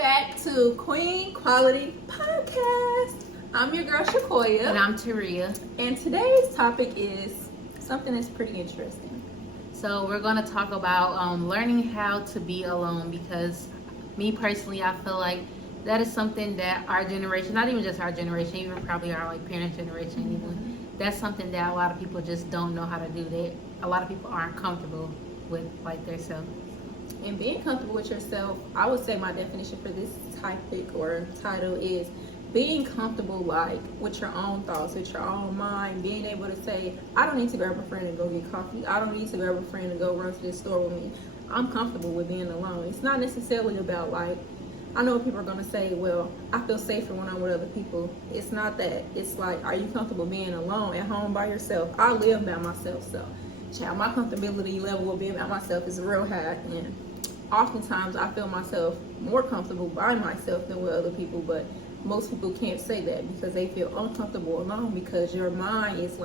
back to Queen Quality Podcast. I'm your girl Shacoya. And I'm Terria. And today's topic is something that's pretty interesting. So we're going to talk about learning how to be alone, because me personally, I feel like that is something that our generation, not even just our generation, even probably our parents' generation, even, that's something that a lot of people just don't know how to do. That a lot of people aren't comfortable with themselves. And being comfortable with yourself, I would say my definition for this topic or title is being comfortable with your own thoughts, with your own mind, being able to say, I don't need to grab a friend and go get coffee. I don't need to grab a friend and go run to the store with me. I'm comfortable with being alone. It's not necessarily about I know people are going to say, well, I feel safer when I'm with other people. It's not that. It's are you comfortable being alone at home by yourself? I live by myself, so my comfortability level with being by myself is real high, and oftentimes I feel myself more comfortable by myself than with other people, but most people can't say that because they feel uncomfortable alone, because your mind is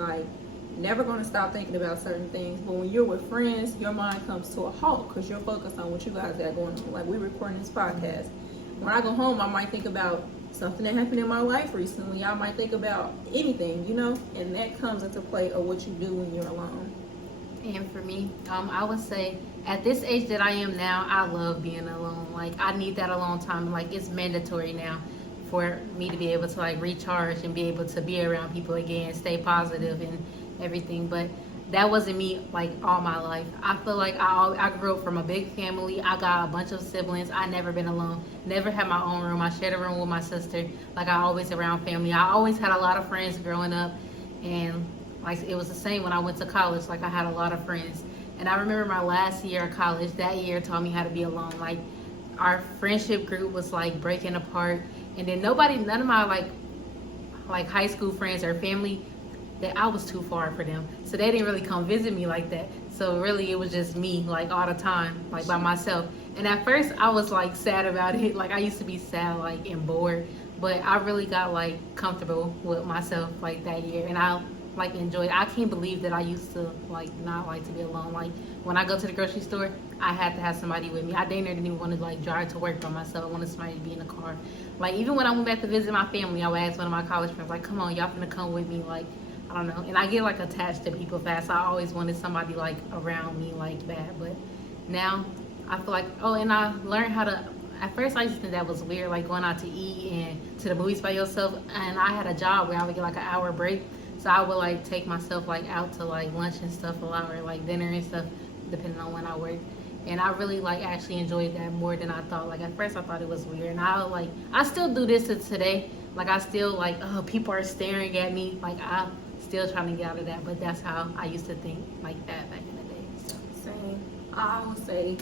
never going to stop thinking about certain things. But when you're with friends, your mind comes to a halt because you're focused on what you guys got going on. We're recording this podcast. When I go home, I might think about something that happened in my life recently. I might think about anything, and that comes into play of what you do when you're alone. And for me, I would say at this age that I am now, I love being alone. I need that alone time. It's mandatory now for me to be able to recharge and be able to be around people again, stay positive and everything. But that wasn't me all my life. I feel like I grew up from a big family. I got a bunch of siblings. I never been alone. Never had my own room. I shared a room with my sister. I always around family. I always had a lot of friends growing up, and it was the same when I went to college. I had a lot of friends. And I remember my last year of college, that year taught me how to be alone. Our friendship group was breaking apart. And then none of my high school friends or family, that I was too far for them. So they didn't really come visit me like that. So really it was just me all the time, by myself. And at first I was sad about it. I used to be sad and bored. But I really got comfortable with myself that year. And I enjoyed. I can't believe that I used to not like to be alone. When I go to the grocery store, I had to have somebody with me. I didn't even want to drive to work by myself. I wanted somebody to be in the car. Even when I went back to visit my family, I would ask one of my college friends, come on, y'all finna come with me. I don't know. And I get attached to people fast. I always wanted somebody around me bad. But now I feel and I learned how to. At first I used to think that was weird, going out to eat and to the movies by yourself. And I had a job where I would get an hour break. So I would take myself out to lunch and stuff a lot, or dinner and stuff, depending on when I work. And I really actually enjoyed that more than I thought. At first I thought it was weird, and I still do this to today. I still oh, people are staring at me. I'm still trying to get out of that, but that's how I used to think that back in the day. So. Same. I would say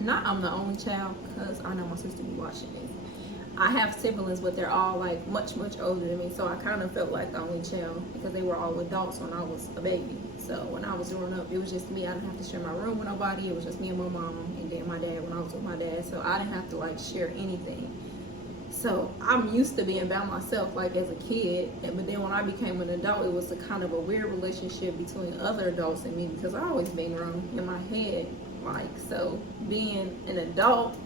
not I'm the only child, because I know my sister be watching this. I have siblings, but they're all much, much older than me. So I kind of felt like the only child because they were all adults when I was a baby. So when I was growing up, it was just me. I didn't have to share my room with nobody. It was just me and my mom, and then my dad when I was with my dad. So I didn't have to share anything. So I'm used to being by myself as a kid. But then when I became an adult, it was a kind of a weird relationship between other adults and me, because I always been wrong in my head. So being an adult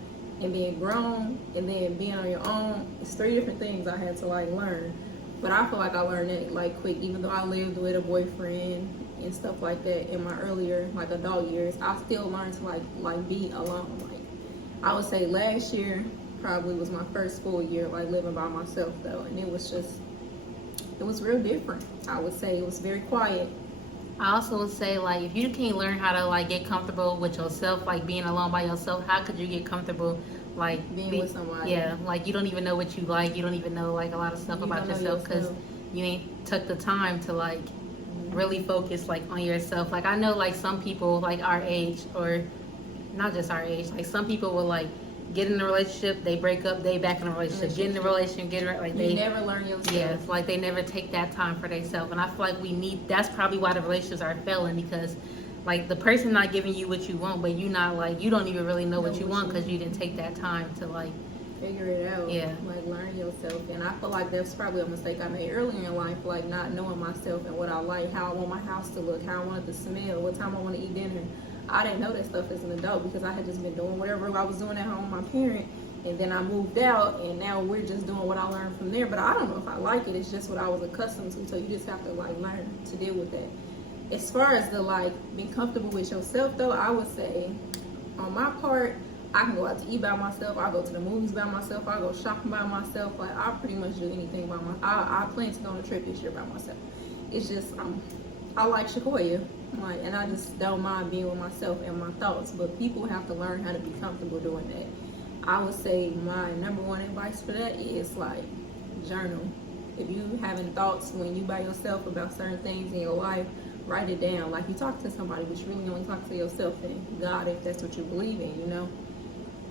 and being grown and then being on your own, it's three different things I had to learn. But I feel I learned that quick. Even though I lived with a boyfriend and stuff like that in my earlier adult years, I still learned to be alone. I would say last year probably was my first full year living by myself though, and it was real different. I would say it was very quiet. I also would say if you can't learn how to get comfortable with yourself, being alone by yourself, how could you get comfortable being with somebody? Yeah, you don't even know what you like. You don't even know a lot of stuff about yourself because you ain't took the time to really focus on yourself. I know some people our age, or not just our age, some people will get in a relationship, they break up, they back in a relationship, get in a relationship, get it they never learn yourself. Yeah, it's they never take that time for themselves. And I feel that's probably why the relationships are failing, because the person not giving you what you want, but you not you don't even really know what you want because you didn't take that time to figure it out. Yeah. Learn yourself. And I feel that's probably a mistake I made early in life, not knowing myself and what I like, how I want my house to look, how I want it to smell, what time I want to eat dinner. I didn't know that stuff as an adult because I had just been doing whatever I was doing at home with my parent. And then I moved out, and now we're just doing what I learned from there. But I don't know if I like it. It's just what I was accustomed to. So you just have to like learn to deal with that. As far as the like being comfortable with yourself, though, I would say, on my part, I can go out to eat by myself. I go to the movies by myself. I go shopping by myself. Like I pretty much do anything by myself. I plan to go on a trip this year by myself. It's just I like Shacoya, like, and I just don't mind being with myself and my thoughts. But people have to learn how to be comfortable doing that. I would say my number one advice for that is like journal. If you having thoughts when you by yourself about certain things in your life, write it down. Like you talk to somebody, but you really only talk to yourself and God, if that's what you believe in, you know.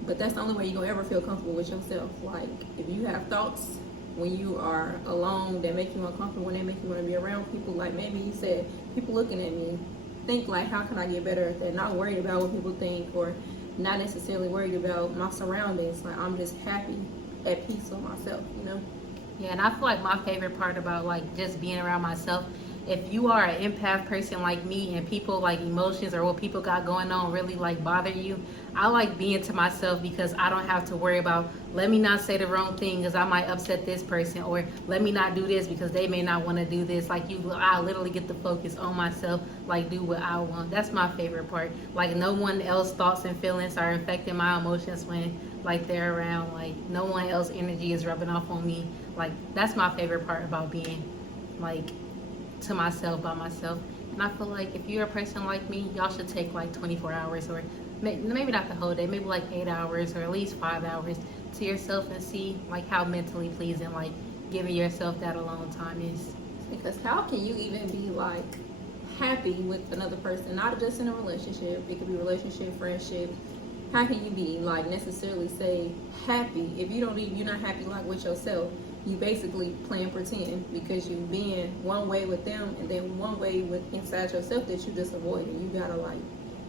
But that's the only way you're gonna ever feel comfortable with yourself. Like if you have thoughts when you are alone that make you uncomfortable, when they make you want to be around people, like maybe you said, people looking at me, think like, how can I get better at that? Not worried about what people think, or not necessarily worried about my surroundings. Like I'm just happy, at peace with myself, you know. Yeah, and I feel like my favorite part about like just being around myself, if you are an empath person like me and people like emotions or what people got going on really like bother you, I like being to myself because I don't have to worry about, let me not say the wrong thing because I might upset this person, or let me not do this because they may not want to do this. Like I literally get to focus on myself, like do what I want. That's my favorite part. Like no one else's thoughts and feelings are affecting my emotions when like they're around. Like no one else's energy is rubbing off on me. Like that's my favorite part about being like to myself by myself. And I feel like if you're a person like me, y'all should take like 24 hours, or maybe not the whole day, maybe like 8 hours or at least 5 hours to yourself and see like how mentally pleasing like giving yourself that alone time is. Because how can you even be like happy with another person, not just in a relationship, it could be relationship, friendship. How can you be like necessarily say happy if you're not happy like with yourself? You basically playing pretend because you being one way with them and then one way with inside yourself that you just avoid. And you gotta like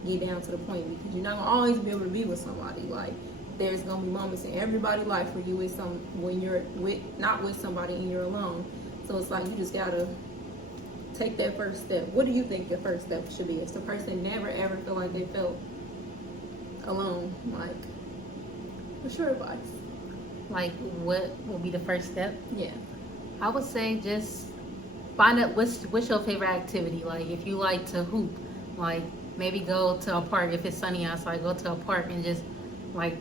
get down to the point, because you're not gonna always be able to be with somebody. Like there's gonna be moments in everybody's life where you with when you're with not with somebody and you're alone. So it's like you just gotta take that first step. What do you think your first step should be? If the person never ever feel like they felt alone, like what's your advice? Like what will be the first step? Yeah, I would say just find out what's your favorite activity. Like if you like to hoop, like maybe go to a park. If it's sunny outside, go to a park and just like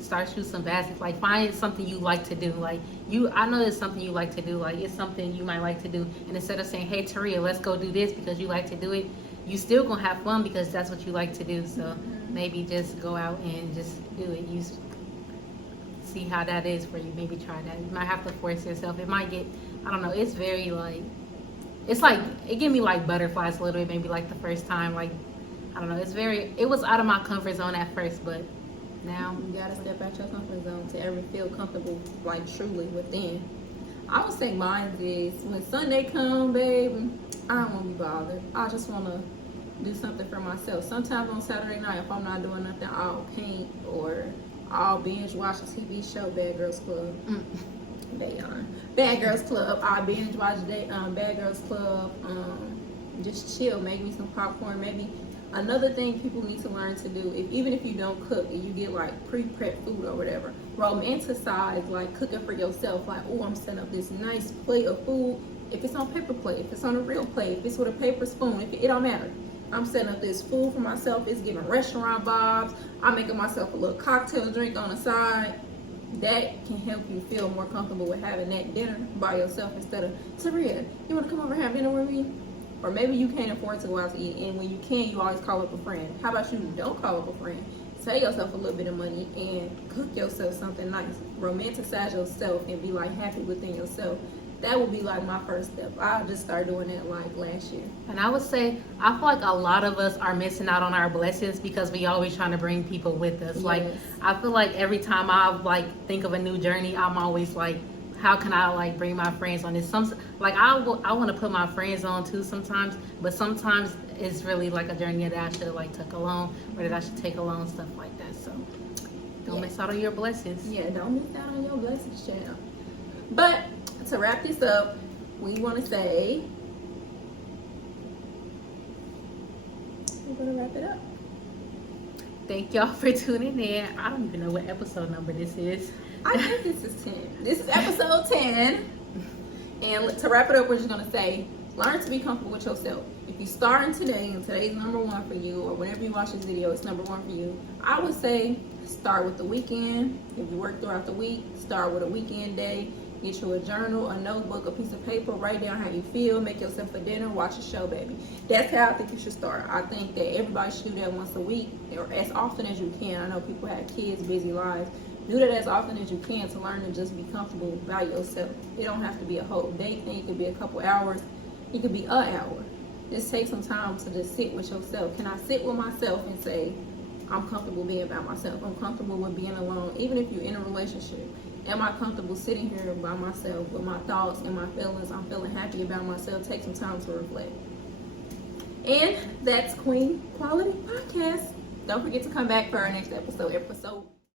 start shooting some baskets. Like find something you like to do. Like I know it's something you like to do. Like it's something you might like to do. And instead of saying, hey Terria, let's go do this because you like to do it, you still gonna have fun because that's what you like to do. So maybe just go out and just do it. You see how that is for you. Maybe try that. You might have to force yourself. It might get, I don't know, it's very like, it's like, it gave me like butterflies a little bit, maybe like the first time. Like, I don't know, it was out of my comfort zone at first, but now. You gotta step out your comfort zone to ever feel comfortable, like truly within. I would say mine is when Sunday come, babe, I don't want to be bothered. I just want to do something for myself. Sometimes on Saturday night, if I'm not doing nothing, I'll paint or I'll binge watch a TV show, Bad Girls Club. Bad Girls Club. I'll binge watch Bad Girls Club. Just chill, make me some popcorn. Maybe another thing people need to learn to do, even if you don't cook and you get like pre-prep food or whatever, romanticize like cooking for yourself. Like, oh, I'm setting up this nice plate of food. If it's on paper plate, if it's on a real plate, if it's with a paper spoon, it don't matter. I'm setting up this food for myself. It's giving restaurant vibes. I'm making myself a little cocktail drink on the side. That can help you feel more comfortable with having that dinner by yourself instead of, Terria, you want to come over and have dinner with me? Or maybe you can't afford to go out to eat, and when you can, you always call up a friend. How about you don't call up a friend? Save yourself a little bit of money and cook yourself something nice. Romanticize yourself and be like happy within yourself. That would be like my first step. I just started doing that like last year. And I would say, I feel like a lot of us are missing out on our blessings because we always trying to bring people with us. Yes. Like, I feel like every time I like think of a new journey, I'm always like, how can I like bring my friends on this? Like I want to put my friends on too sometimes, but sometimes it's really like a journey that I should like take alone, or that I should take alone, stuff like that. So don't miss out on your blessings. Yeah, don't miss out on your blessings, child. But to wrap this up, we want to say we're gonna wrap it up. Thank y'all for tuning in. I don't even know what episode number this is. I think this is 10. This is episode 10. And to wrap it up, we're just going to say, learn to be comfortable with yourself. If you're starting today and today's number one for you, or whenever you watch this video, it's number one for you, I would say start with the weekend. If you work throughout the week, start with a weekend day. Get you a journal, a notebook, a piece of paper, write down how you feel, make yourself a dinner, watch a show, baby. That's how I think you should start. I think that everybody should do that once a week, or as often as you can. I know people have kids, busy lives. Do that as often as you can to learn to just be comfortable by yourself. It don't have to be a whole day thing. It could be a couple hours. It could be an hour. Just take some time to just sit with yourself. Can I sit with myself and say, I'm comfortable being by myself. I'm comfortable with being alone, even if you're in a relationship. Am I comfortable sitting here by myself with my thoughts and my feelings? I'm feeling happy about myself. Take some time to reflect. And that's Queen Quality Podcast. Don't forget to come back for our next episode.